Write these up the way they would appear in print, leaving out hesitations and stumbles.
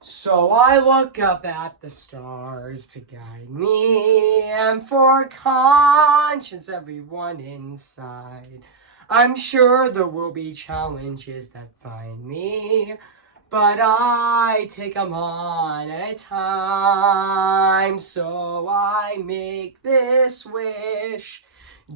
So I look up at the stars to guide me, and for conscience everyone inside. I'm sure there will be challenges that find me, but I take 'em on at a time. So I make this wish,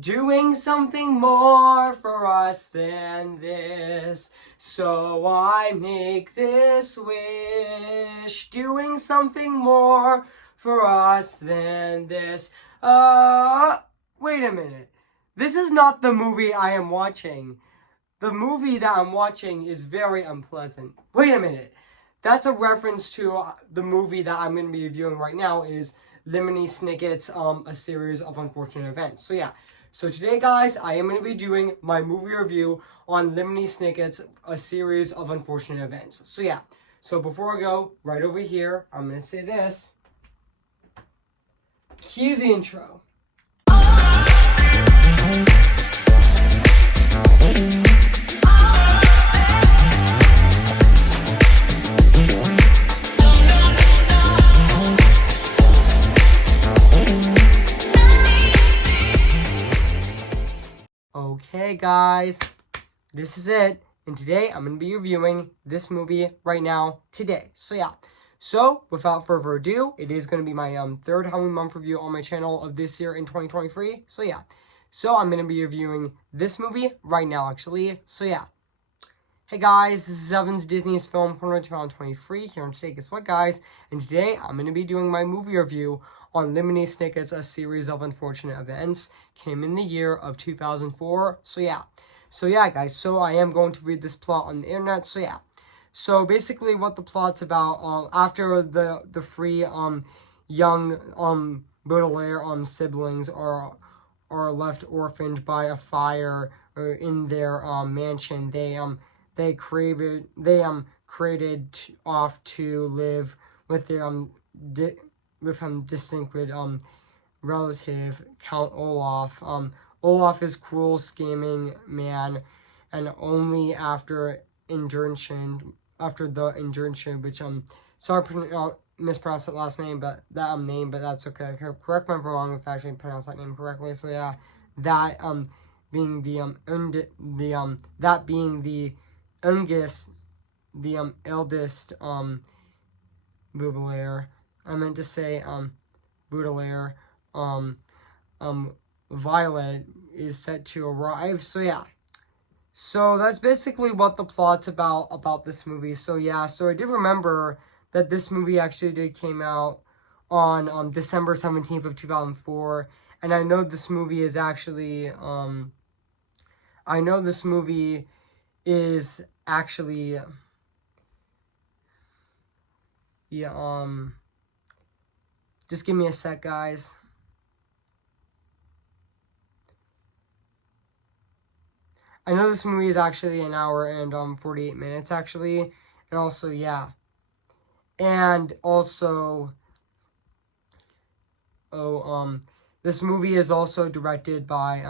doing something more for us than this. So I make this wish, doing something more for us than this. Wait a minute. This is not the movie I am watching. The movie that I'm watching is very unpleasant. Wait a minute. That's a reference to the movie that I'm going to be reviewing right now is Lemony Snicket's A Series of Unfortunate Events. So yeah. So today, guys, I am going to be doing my movie review on Lemony Snicket's A Series of Unfortunate Events. So yeah. So before I go, right over here, I'm going to say this. Cue the intro. Okay, guys, this is it, and today I'm going to be reviewing this movie right now, today. So yeah, so without further ado, it is going to be my third Halloween month review on my channel of this year in 2023. So yeah, so I'm going to be reviewing this movie right now, actually. So yeah, hey guys, this is Evan's Disney's Film Corner 2023 here, and today, guess what, guys? And today I'm going to be doing my movie review on Lemony Snicket's A Series of Unfortunate Events. Came in the year of 2004. So yeah, guys. So I am going to read this plot on the internet. So yeah. So basically, what the plot's about? After the three young Baudelaire siblings are left orphaned by a fire in their mansion, they created off to live with their distinct relative, Count Olaf. Olaf is cruel, scheming man, and only after the injunction, which sorry mispronounce that last name, but that but that's okay. Correct me if I'm wrong if I actually pronounce that name correctly. So yeah, that being the that being the youngest, the eldest Baudelaire. I meant to say Baudelaire. Violet is set to arrive. So yeah, so that's basically what the plot's about this movie. So yeah, so I did remember that this movie actually did came out on December 17th of 2004, and I know this movie is actually yeah, just give me a sec, guys. I know this movie is actually an hour and 48 minutes, actually. And also, yeah. And also, this movie is also directed by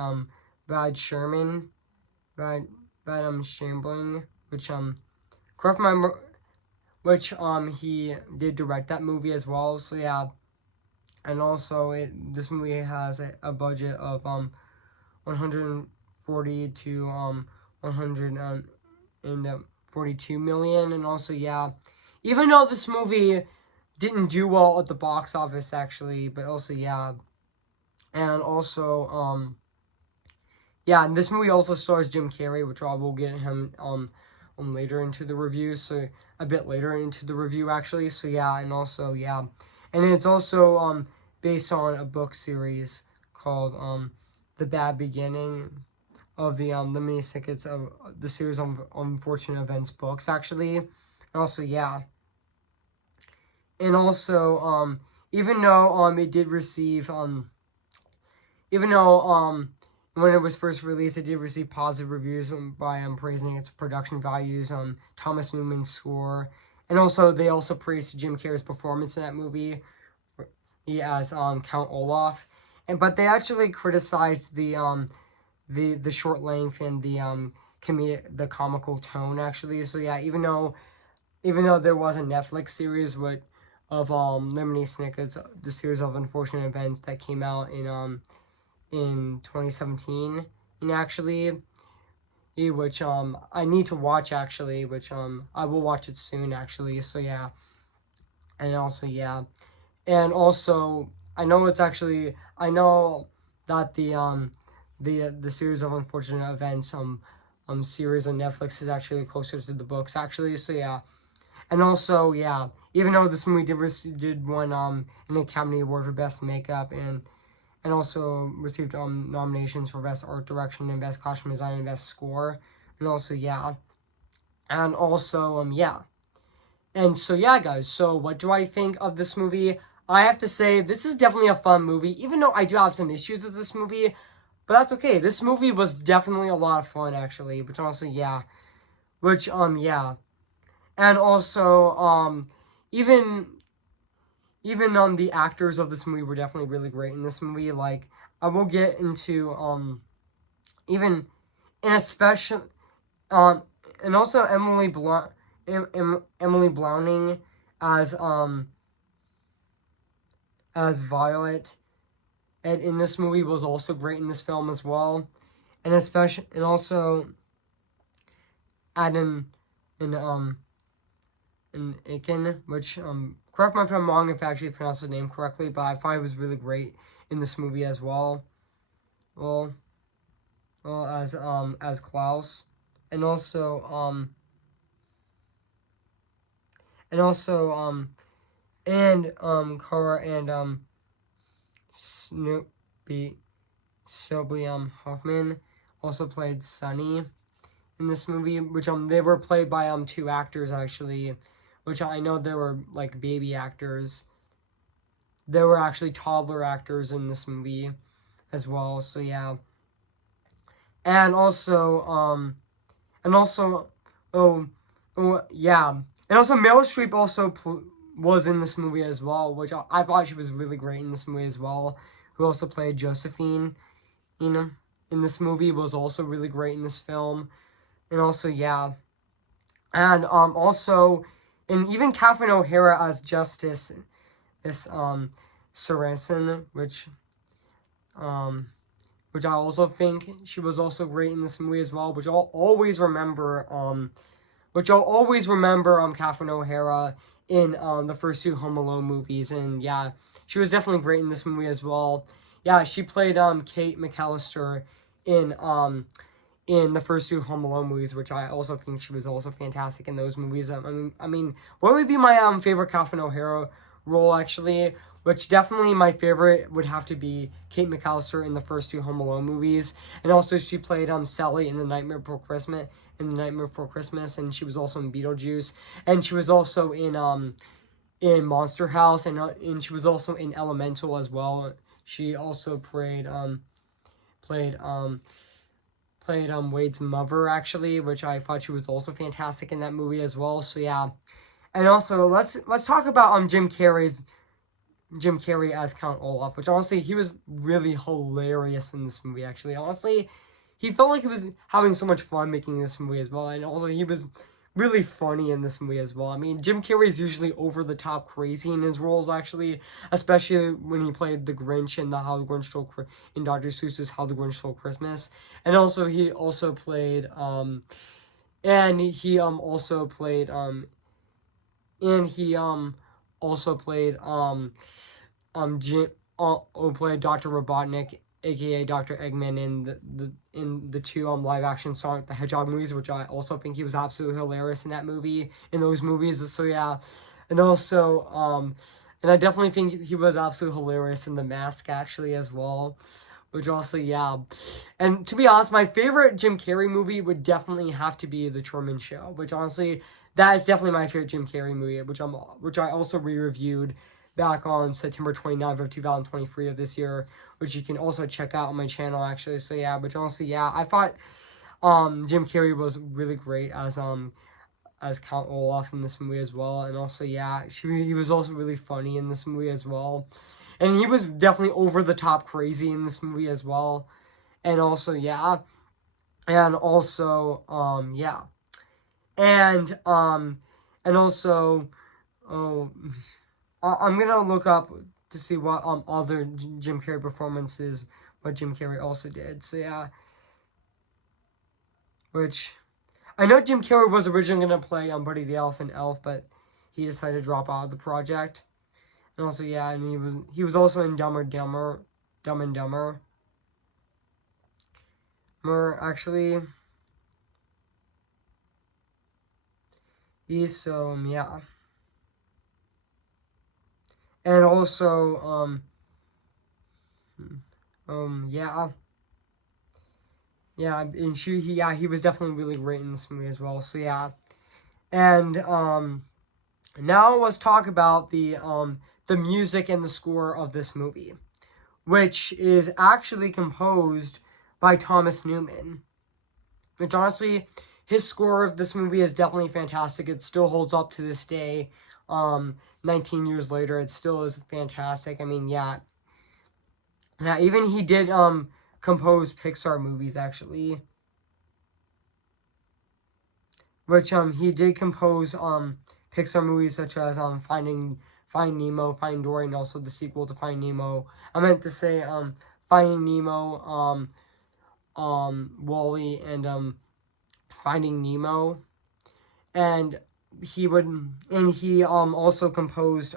Brad Sherman. Brad Shambling, which correct my which he did direct that movie as well. So yeah. And also this movie has a budget of 140 to 142 million. And also, yeah, even though this movie didn't do well at the box office, actually, but also, yeah, and also yeah, and this movie also stars Jim Carrey, which I will get him later into the review, so a bit later into the review, actually. So yeah, and also, yeah, and it's also based on a book series called The Bad Beginning of the Lemony Snicket's of the series of Unfortunate Events books, actually. And also, yeah, and also even though it did receive even though when it was first released, it did receive positive reviews by praising its production values, Thomas Newman's score, and also they also praised Jim Carrey's performance in that movie as Count Olaf, but they actually criticized the short length and the comical tone, actually. So yeah, even though even though there was a Netflix series of Lemony Snicket's The Series of Unfortunate Events that came out in 2017, and actually, which I need to watch actually, which I will watch it soon actually. So yeah, and also yeah, and also I know that the Series of Unfortunate Events series on Netflix is actually closer to the books actually. So yeah, and also yeah, even though this movie did win an Academy Award for Best Makeup and also received nominations for Best Art Direction and Best Costume Design and Best Score, and also yeah, and also yeah. And so yeah, guys, so what do I think of this movie? I have to say, this is definitely a fun movie, even though I do have some issues with this movie, but that's okay. This movie was definitely a lot of fun, actually, which also, yeah. Which, yeah. And also, even, the actors of this movie were definitely really great in this movie. Like, I will get into, even, in a special, and also Emily Browning as Violet, and in this movie was also great in this film as well, and especially and also Adam and Aiken, which correct me if I'm wrong if I actually pronounced his name correctly, but I thought he was really great in this movie as well. Well, as Klaus, and also Cora and Snoopy Shelby Hoffman also played Sunny in this movie, which they were played by two actors actually, which I know they were like baby actors. They were actually toddler actors in this movie as well. So yeah, and also oh yeah, and also Meryl Streep also was in this movie as well, which I thought she was really great in this movie as well. Who also played Josephine, in this movie, was also really great in this film, and also yeah, and also, and even Catherine O'Hara as Justice, this Saracen, which I also think she was also great in this movie as well, which I'll always remember Catherine O'Hara in the first two Home Alone movies, and yeah, she was definitely great in this movie as well. Yeah, she played Kate McAllister in the first two Home Alone movies, which I also think she was also fantastic in those movies. I mean, what would be my favorite Catherine O'Hara role actually? Which definitely my favorite would have to be Kate McAllister in the first two Home Alone movies, and also she played Sally in The Nightmare Before Christmas, and she was also in Beetlejuice, and she was also in Monster House, and she was also in Elemental as well. She also played Wade's mother actually, which I thought she was also fantastic in that movie as well. So yeah, and also let's talk about Jim Carrey as Count Olaf, which honestly he was really hilarious in this movie. Actually, honestly, he felt like he was having so much fun making this movie as well, and also he was really funny in this movie as well. I mean, Jim Carrey is usually over the top crazy in his roles, actually, especially when he played the Grinch in Dr. Seuss's How the Grinch Stole Christmas, and also he also played and he also played Jim who played Dr. Robotnik, aka Dr. Eggman, in the two live action Sonic the Hedgehog movies, which I also think he was absolutely hilarious in those movies. So yeah, and also and I definitely think he was absolutely hilarious in The Mask actually as well. Which also, yeah. And to be honest, my favorite Jim Carrey movie would definitely have to be The Truman Show, which honestly, that is definitely my favorite Jim Carrey movie, which I also re-reviewed back on September 29th of 2023 of this year, which you can also check out on my channel actually. So yeah, which honestly, yeah, I thought Jim Carrey was really great as Count Olaf in this movie as well, and also yeah, he was also really funny in this movie as well. And he was definitely over the top crazy in this movie as well. And also, yeah. And also, yeah. And And also, oh, I'm gonna look up to see what other Jim Carrey performances, what Jim Carrey also did. So yeah, which I know Jim Carrey was originally gonna play Buddy the Elephant Elf, but he decided to drop out of the project. And also, yeah, and he was also in Dumb and Dumber. Actually, he's yeah, and also yeah, and he was definitely really great in this movie as well. So yeah, and now let's talk about the music and the score of this movie, which is actually composed by Thomas Newman. Which honestly, his score of this movie is definitely fantastic. It still holds up to this day. 19 years later, it still is fantastic. I mean, yeah, even he did compose Pixar movies actually, which he did compose Pixar movies such as Finding Nemo, Finding Dory, and also the sequel to Finding Nemo. I meant to say Finding Nemo, Wall-E, and Finding Nemo. And he also composed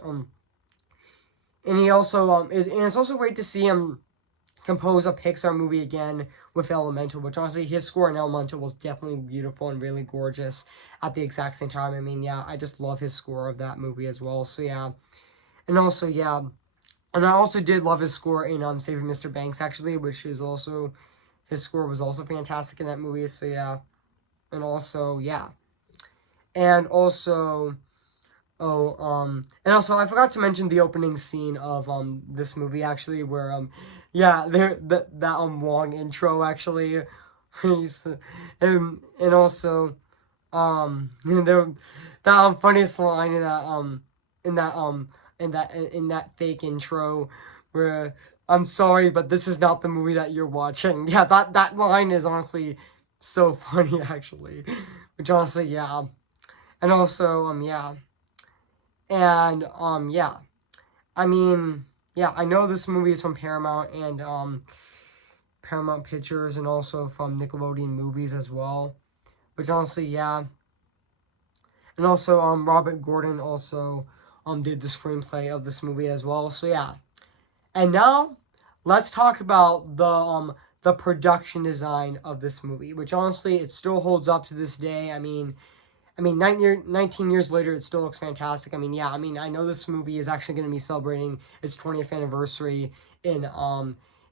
and he also and it's also great to see him compose a Pixar movie again with Elemental, which honestly his score in Elemental was definitely beautiful and really gorgeous at the exact same time. I mean, yeah, I just love his score of that movie as well. So yeah, and also yeah, and I also did love his score in Saving Mr. Banks actually, which is also his score was also fantastic in that movie. So yeah, and also yeah, and also. And also I forgot to mention the opening scene of this movie actually, where yeah, there that long intro actually, and also there that funniest line in that in that fake intro where I'm sorry, but this is not the movie that you're watching. Yeah, that line is honestly so funny actually, which honestly yeah, and also yeah. And yeah, I mean, yeah, I know this movie is from Paramount and Paramount Pictures, and also from Nickelodeon Movies as well. Which honestly, yeah, and also Robert Gordon also did the screenplay of this movie as well. So yeah, and now let's talk about the production design of this movie, which honestly it still holds up to this day. I mean, 19 years later, it still looks fantastic. I mean, yeah, I mean, I know this movie is actually going to be celebrating its 20th anniversary in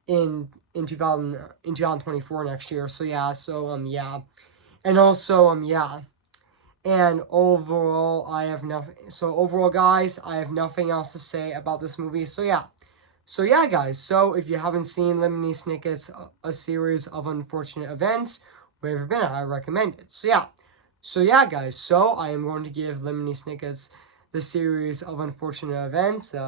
2024 next year. So yeah, yeah, and also yeah, and overall, I have nothing. So overall, guys, I have nothing else to say about this movie. So yeah. So yeah, guys, so if you haven't seen Lemony Snicket's A Series of Unfortunate Events, where have you been at, I recommend it. So yeah. So yeah, guys, so I am going to give Lemony Snicket's The Series of Unfortunate Events 9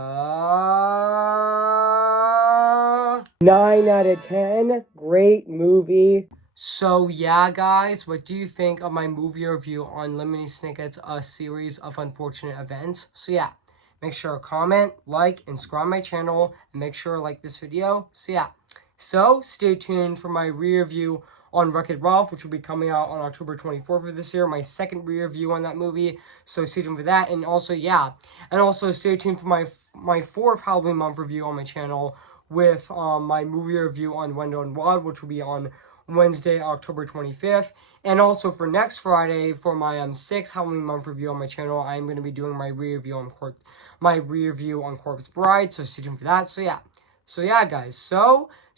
out of 10. Great movie. So yeah, guys, what do you think of my movie review on Lemony Snicket's A Series of Unfortunate Events? So yeah, make sure to comment, like, and subscribe my channel, and make sure to like this video. So yeah, so stay tuned for my re-review on Wreck-It Ralph, which will be coming out on October 24th of this year, my second re-review on that movie. So stay tuned for that, and also yeah, and also stay tuned for my fourth Halloween month review on my channel with my movie review on Wendell and Wild, which will be on Wednesday, October 25th. And also for next Friday, for my sixth Halloween month review on my channel, I'm going to be doing my re-review on Corpse Bride, so stay tuned for that. So yeah, guys,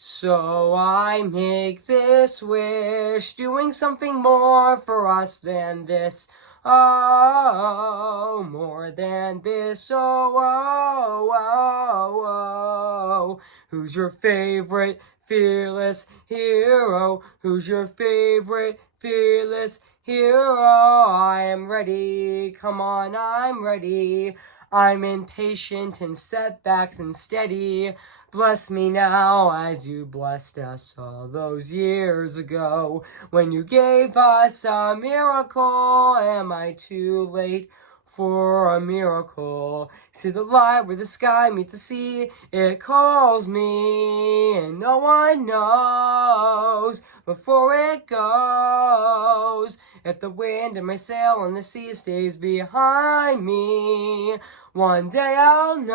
so I make this wish, doing something more for us than this. Oh, more than this. Oh, oh, oh, oh. Who's your favorite fearless hero? Who's your favorite fearless hero? I am ready. Come on, I'm ready. I'm impatient in setbacks and steady. Bless me now as you blessed us all those years ago when you gave us a miracle. Am I too late for a miracle. See the light where the sky meets the sea. It calls me, and no one knows before it goes. If the wind in my sail on the sea stays behind me, one day I'll know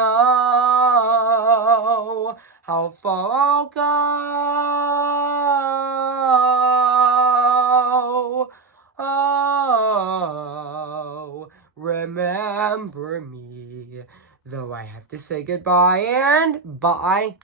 how far I'll go. Oh, remember me, though I have to say goodbye and bye.